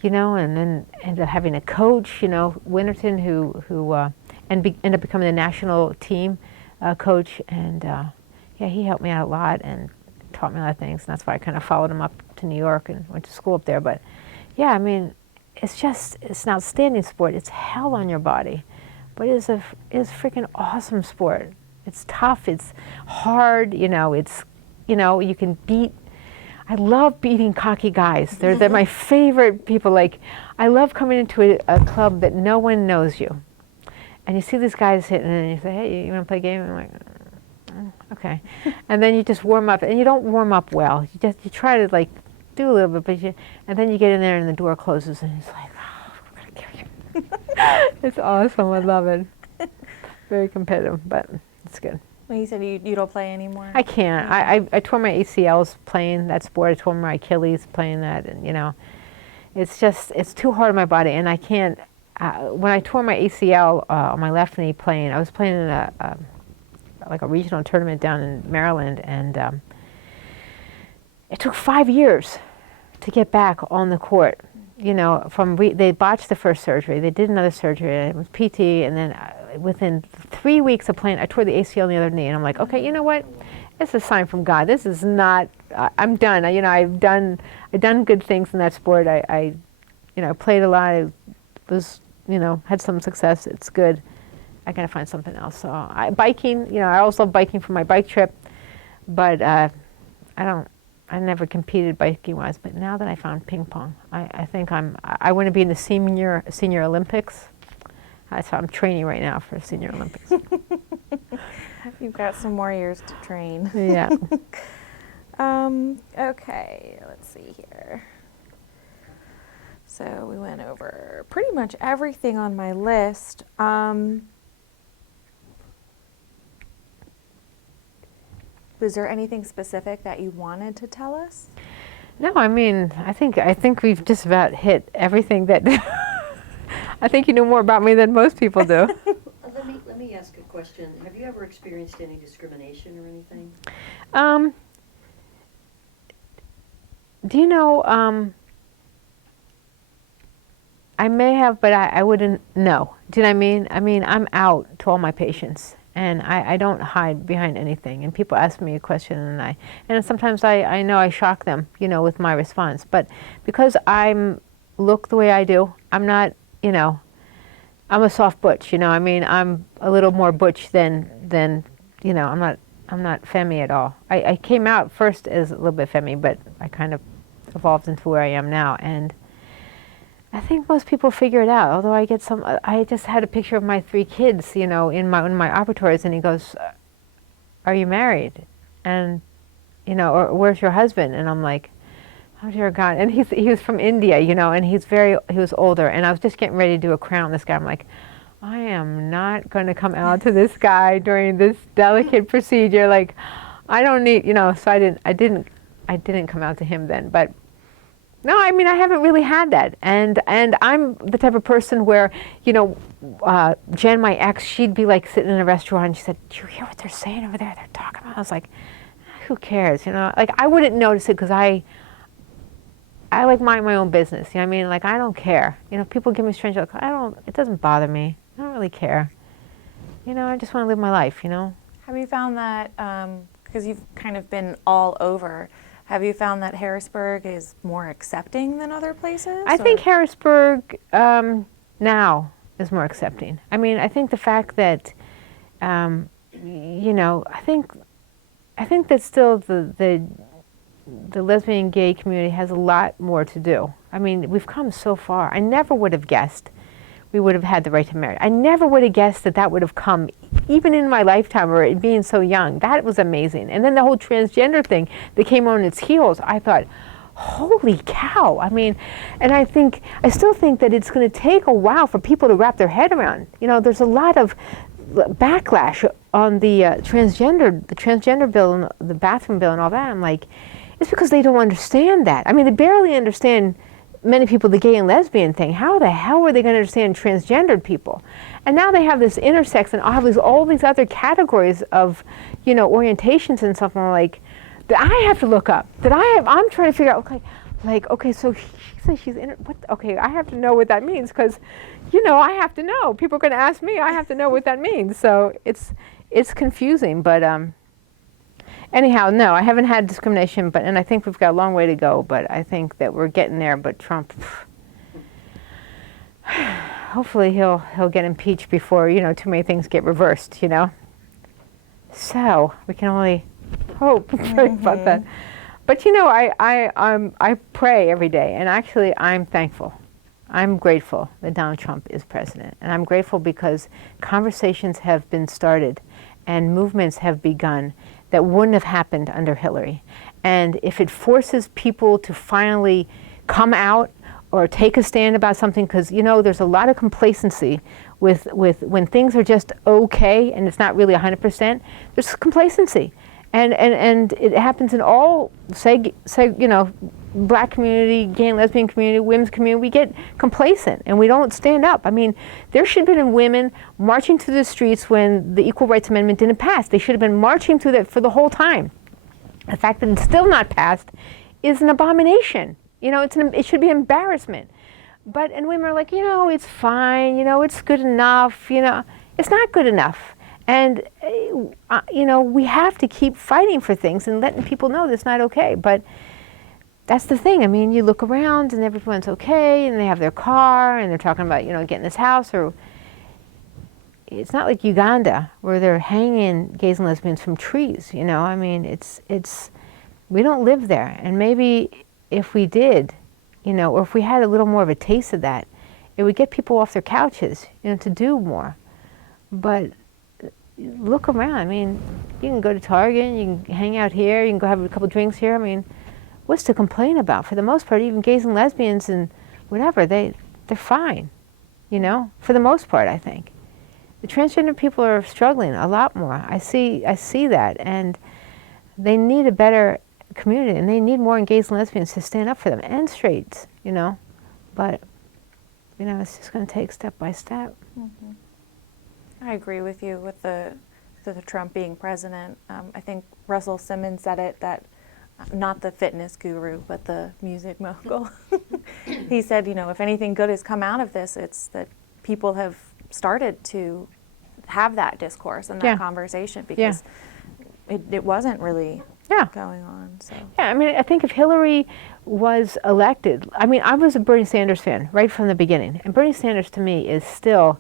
and then ended up having a coach, Winterton, who ended up becoming the national team coach. And he helped me out a lot and taught me a lot of things. And that's why I kind of followed him up to New York and went to school up there. But yeah, I mean, it's an outstanding sport. It's hell on your body. But it's a freaking awesome sport. It's tough. It's hard. It's you can beat. I love beating cocky guys. They're my favorite people. Like I love coming into a club that no one knows you, and you see these guys hitting, and you say, "Hey, you want to play a game?" And I'm like, "Okay," and then you just warm up, and you don't warm up well. You try to like do a little bit, and then you get in there, and the door closes, and it's like, "Oh, I'm gonna kill you." It's awesome. I love it. Very competitive, but it's good. Well, you said you don't play anymore. I can't. I tore my ACLs playing that sport. I tore my Achilles playing that, and it's too hard on my body, and I can't. When I tore my ACL on my left knee playing, I was playing in a regional tournament down in Maryland, and it took 5 years to get back on the court. They botched the first surgery. They did another surgery, and it was PT, and then within 3 weeks of playing, I tore the ACL in the other knee, and I'm like, okay, you know what? It's a sign from God. This is not. I'm done. I've done good things in that sport. I played a lot. I was, had some success. It's good. I gotta find something else. So biking. I always love biking for my bike trip, but I never competed biking wise, but now that I found ping pong, I think I want to be in the senior Olympics. So I'm training right now for Senior Olympics. You've got some more years to train. Yeah. Okay, let's see here. So we went over pretty much everything on my list. Was there anything specific that you wanted to tell us? No, I mean, I think we've just about hit everything that I think you know more about me than most people do. Let me ask a question. Have you ever experienced any discrimination or anything? Do you know, I may have, but I wouldn't know. Do you know what I mean? I mean, I'm out to all my patients, and I don't hide behind anything. And people ask me a question, and sometimes I know I shock them, with my response. But because look the way I do, I'm not, I'm a soft butch, you know. I mean, I'm a little more butch than you know. I'm not femmy at all. I came out first as a little bit femmy, but I kind of evolved into where I am now, and I think most people figure it out. Although I get some, I just had a picture of my 3 kids, you know, in my operatories, and he goes, "Are you married?" And you know, or "Where's your husband?" And I'm like, "Oh dear God!" And he was from India, you know, and he was older, and I was just getting ready to do a crown on this guy. I'm like, I am not going to come out to this guy during this delicate procedure. Like, I don't need, you know. So I didn't come out to him then, but. No, I mean, I haven't really had that. And I'm the type of person where, you know, Jen, my ex, she'd be like sitting in a restaurant and she said, "Do you hear what they're saying over there? They're talking about." I was like, who cares? You know, like I wouldn't notice it because I like mind my own business. You know what I mean? Like I don't care. You know, people give me strange looks. It doesn't bother me. I don't really care. You know, I just want to live my life, you know? Have you found that, because you've kind of been all over, have you found that Harrisburg is more accepting than other places? I think Harrisburg now is more accepting. I mean, I think the fact that, you know, I think that still the lesbian gay community has a lot more to do. I mean, we've come so far. I never would have guessed we would have had the right to marry. I never would have guessed that would have come, even in my lifetime, or it being so young. That was amazing. And then the whole transgender thing that came on its heels, I thought, holy cow. I mean, and I still think that it's going to take a while for people to wrap their head around. You know, there's a lot of backlash on the transgender bill and the bathroom bill and all that. I'm like, it's because they don't understand that. I mean, they barely understand, many people, the gay and lesbian thing. How the hell are they going to understand transgendered people? And now they have this intersex and all these other categories of, you know, orientations and stuff. And I'm like, that I have to look up. I'm trying to figure out, okay, so she says she's okay, I have to know what that means because, you know, I have to know. People are going to ask me. I have to know what that means. So it's confusing, but anyhow, no, I haven't had discrimination, and I think we've got a long way to go, but I think that we're getting there. But Trump, hopefully he'll get impeached before, you know, too many things get reversed, you know. So we can only hope about that. But you know, I pray every day, and actually I'm thankful. I'm grateful that Donald Trump is president, and I'm grateful because conversations have been started and movements have begun that wouldn't have happened under Hillary. And if it forces people to finally come out or take a stand about something, because you know there's a lot of complacency with when things are just okay and it's not really 100%, there's complacency. And it happens in all, you know, black community, gay and lesbian community, women's community. We get complacent and we don't stand up. I mean, there should have been women marching through the streets when the Equal Rights Amendment didn't pass. They should have been marching through that for the whole time. The fact that it's still not passed is an abomination. You know, it should be an embarrassment. And women are like, you know, it's fine. You know, it's good enough. You know, it's not good enough. And, you know, we have to keep fighting for things and letting people know that's not okay. But that's the thing. I mean, you look around and everyone's okay and they have their car and they're talking about, you know, getting this house. Or it's not like Uganda where they're hanging gays and lesbians from trees, you know. I mean, we don't live there. And maybe if we did, you know, or if we had a little more of a taste of that, it would get people off their couches, you know, to do more. But look around. I mean, you can go to Target, you can hang out here, you can go have a couple drinks here. I mean, what's to complain about? For the most part, even gays and lesbians and whatever, they're fine, you know, for the most part, I think. The transgender people are struggling a lot more. I see that, and they need a better community, and they need more gays and lesbians to stand up for them, and straights, you know. But, you know, it's just going to take step by step. Mm-hmm. I agree with you with the Trump being president. I think Russell Simmons said it, that not the fitness guru, but the music mogul. He said, you know, if anything good has come out of this, it's that people have started to have that discourse and that conversation, because it wasn't really going on. So. Yeah, I mean, I think if Hillary was elected, I mean, I was a Bernie Sanders fan right from the beginning. And Bernie Sanders to me is still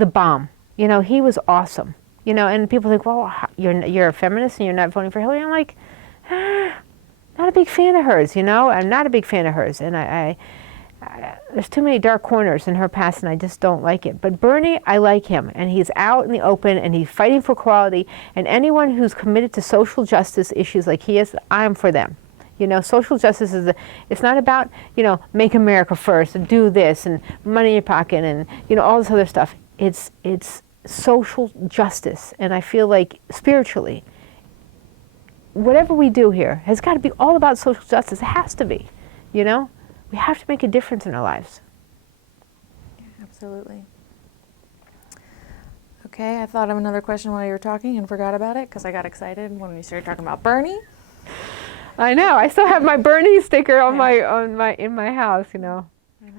the bomb. You know, he was awesome. You know, and people think, well, you're a feminist and you're not voting for Hillary. I'm like, not a big fan of hers. You know, I'm not a big fan of hers, and I there's too many dark corners in her past, and I just don't like it. But Bernie, I like him, and he's out in the open, and he's fighting for equality. And anyone who's committed to social justice issues like he is, I'm for them. You know, social justice it's not about, you know, make America first and do this and money in your pocket and, you know, all this other stuff. It's social justice, and I feel like spiritually, whatever we do here has got to be all about social justice. It has to be, you know. We have to make a difference in our lives. Yeah, absolutely. Okay, I thought of another question while you were talking and forgot about it because I got excited when we started talking about Bernie. I know. I still have my Bernie sticker on in my house. You know,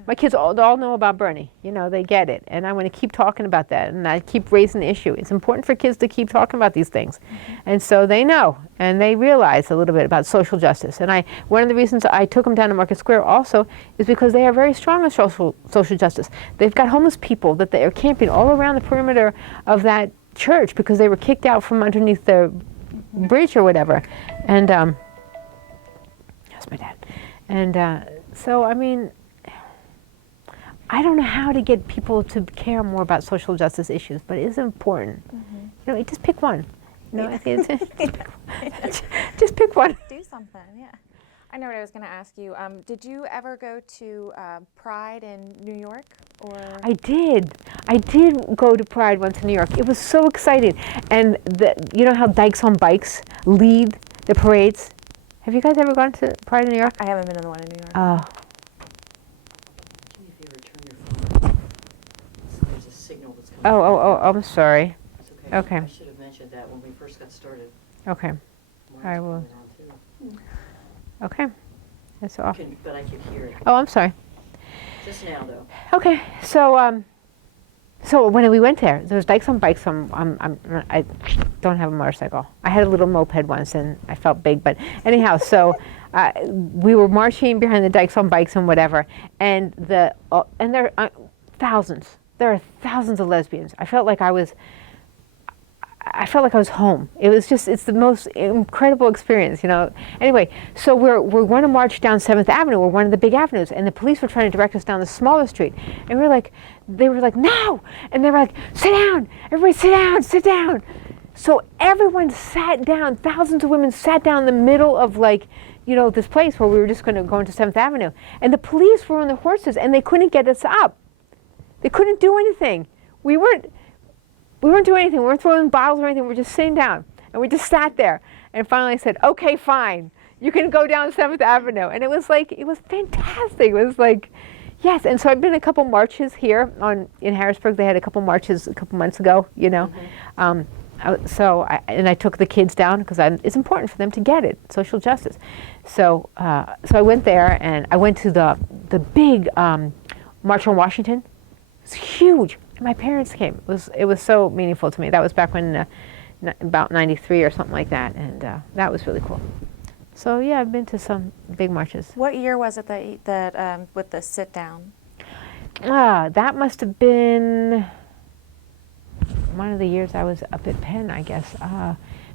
my kids all know about Bernie. You know, they get it, and I want to keep talking about that, and I keep raising the issue. It's important for kids to keep talking about these things, and so they know and they realize a little bit about social justice. And one of the reasons I took them down to Market Square also is because they are very strong on social justice. They've got homeless people that they are camping all around the perimeter of that church because they were kicked out from underneath the bridge or whatever, and that's my dad, and so I mean. I don't know how to get people to care more about social justice issues, but it is important. You know, just pick one. You know, just pick one. Do something, yeah. I know what I was going to ask you. Did you ever go to Pride in New York? Or I did. I did go to Pride once in New York. It was so exciting. And you know how Dykes on Bikes lead the parades? Have you guys ever gone to Pride in New York? I haven't been to the one in New York. Oh. There's a signal that's coming. Oh, I'm sorry. It's okay. Okay. I should have mentioned that when we first got started. Okay. Mine's I will. going on, too. Okay. That's off. But I could hear it. Oh, I'm sorry. Just now, though. Okay. So when we went there was Dykes on Bikes. I don't have a motorcycle. I had a little moped once, and I felt big. But anyhow, so we were marching behind the Dykes on Bikes and whatever, and there are thousands. There are thousands of lesbians. I felt like I was home. It's the most incredible experience, you know. Anyway, so we're going to march down 7th Avenue, or one of the big avenues, and the police were trying to direct us down the smaller street. And they were like, no! And they were like, sit down! Everybody sit down, sit down! So everyone sat down, thousands of women sat down in the middle of this place where we were just going to go into 7th Avenue. And the police were on their horses, and they couldn't get us up. They couldn't do anything. We weren't doing anything. We weren't throwing bottles or anything. We were just sitting down. And we just sat there. And finally I said, okay, fine. You can go down 7th Avenue. And it was fantastic. It was like, yes. And so I've been to a couple marches here in Harrisburg. They had a couple marches a couple months ago, you know. I took the kids down because it's important for them to get it, social justice. So I went there, and I went to the big March on Washington. It's huge. And my parents came. It was so meaningful to me. That was back when about 93 or something like that, and that was really cool. So yeah, I've been to some big marches. what year was it that with the sit down? That must have been one of the years I was up at Penn, I guess.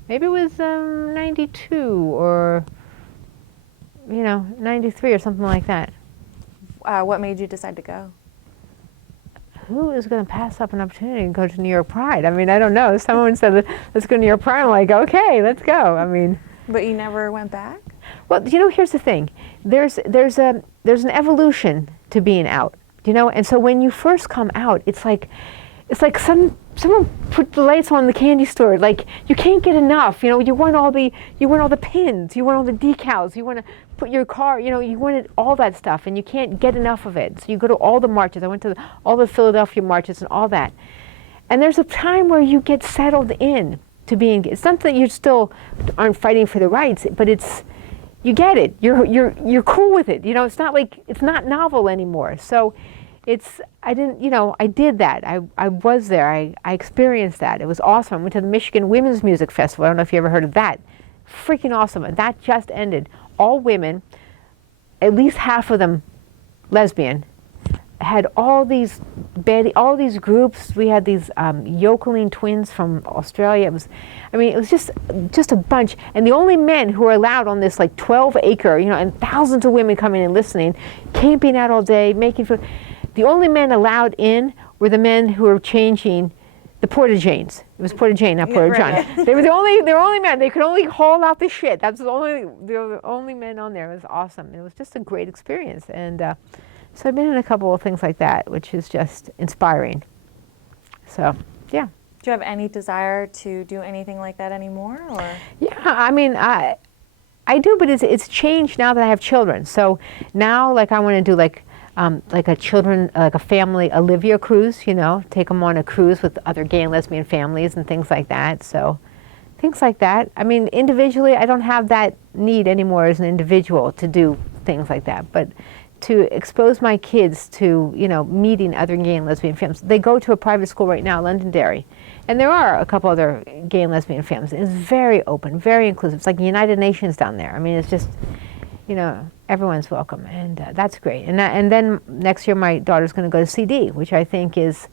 Maybe it was 92 or 93 or something like that. What made you decide to go? Who is going to pass up an opportunity and go to New York Pride? I mean, I don't know. Someone said, let's go to New York Pride. I'm like, okay, let's go. I mean. But you never went back? Well, here's the thing. There's an evolution to being out, and so when you first come out, it's like someone put the lights on in the candy store. Like, you can't get enough. You want all the pins, you want all the decals, you want to put your car, you wanted all that stuff, and you can't get enough of it. So you go to all the marches. I went to all the Philadelphia marches and all that. And there's a time where you get settled in to being. It's not that you still aren't fighting for the rights, but you get it. You're cool with it. It's not like it's not novel anymore. So I did that. I was there. I experienced that. It was awesome. I went to the Michigan Women's Music Festival. I don't know if you ever heard of that. Freaking awesome. And that just ended. All women, at least half of them lesbian, had all these groups. We had these yokeling twins from Australia. It was just a bunch. And the only men who were allowed on this like 12-acre, and thousands of women coming and listening, camping out all day, making food. The only men allowed in were the men who were changing the Porta-Janes. It was Porta-Jane, not Porta-John. Right. They were the only men. They could only haul out the shit. They were the only men on there. It was awesome. It was just a great experience. And so I've been in a couple of things like that, which is just inspiring. So, yeah. Do you have any desire to do anything like that anymore, or? Yeah, I do, but it's changed now that I have children. So now, like, I want to do like a family Olivia cruise, take them on a cruise with other gay and lesbian families and things like that. So things like that. I mean, individually, I don't have that need anymore as an individual to do things like that. But to expose my kids to, meeting other gay and lesbian families. They go to a private school right now, Londonderry. And there are a couple other gay and lesbian families. It's very open, very inclusive. It's like the United Nations down there. I mean, it's just, everyone's welcome, and that's great. And then next year, my daughter's going to go to CD, which I think is,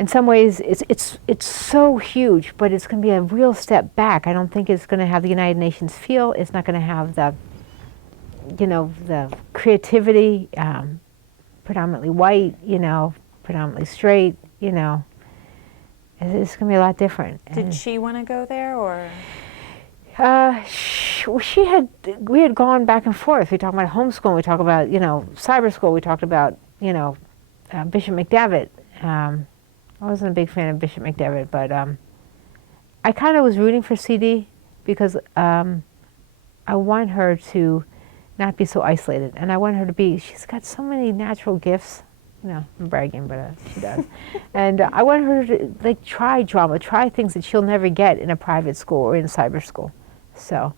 in some ways, it's so huge, but it's going to be a real step back. I don't think it's going to have the United Nations feel. It's not going to have the creativity, predominantly white, predominantly straight, it's going to be a lot different. Did she want to go there, or? We had gone back and forth. We talked about homeschool. We talked about, cyber school. We talked about, Bishop McDevitt. I wasn't a big fan of Bishop McDevitt, but I kind of was rooting for CD because I want her to not be so isolated. And I want her to she's got so many natural gifts. I'm bragging, but she does. And I want her to try drama, try things that she'll never get in a private school or in cyber school. So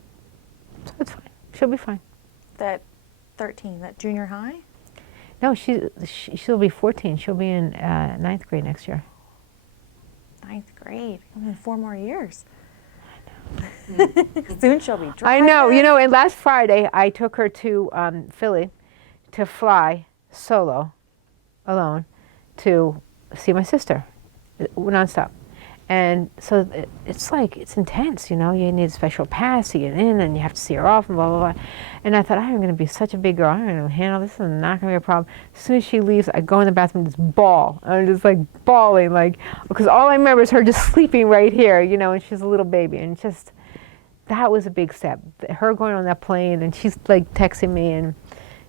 it's fine. She'll be fine. That 13, that junior high? No, she'll be 14. She'll be in 9th grade next year. 9th grade. Only 4 more years. I know. Soon she'll be driving. I know. And last Friday, I took her to Philly to fly solo, alone, to see my sister, nonstop. And so it's intense, you need a special pass to get in, and you have to see her off, and blah, blah, blah. And I thought, I'm going to be such a big girl. I'm going to handle this, and not going to be a problem. As soon as she leaves, I go in the bathroom and just bawl. I'm just bawling, because all I remember is her just sleeping right here, and she's a little baby. And that was a big step. Her going on that plane, and she's texting me, and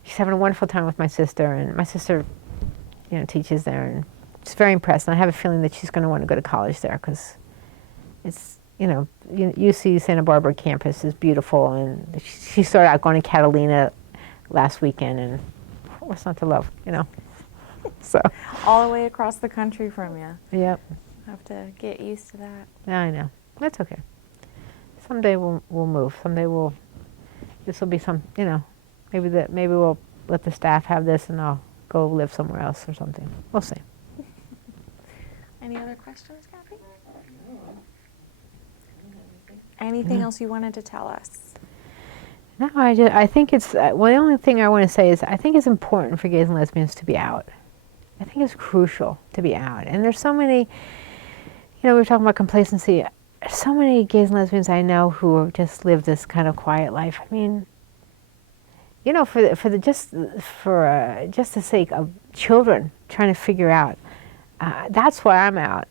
she's having a wonderful time with my sister. And my sister, teaches there, and she's very impressed. And I have a feeling that she's going to want to go to college there because it's, UC Santa Barbara campus is beautiful. And she started out going to Catalina last weekend, and what's not to love, So All the way across the country from you. Yep. Have to get used to that. Yeah, I know. That's okay. Someday we'll move. Someday this will be maybe we'll let the staff have this, and I'll go live somewhere else or something. We'll see. Any other questions, Kathy? Anything else you wanted to tell us? No, I think it's, the only thing I want to say is I think it's important for gays and lesbians to be out. I think it's crucial to be out. And there's so many, we were talking about complacency. So many gays and lesbians I know who just live this kind of quiet life. I mean, just the sake of children trying to figure out, that's why I'm out,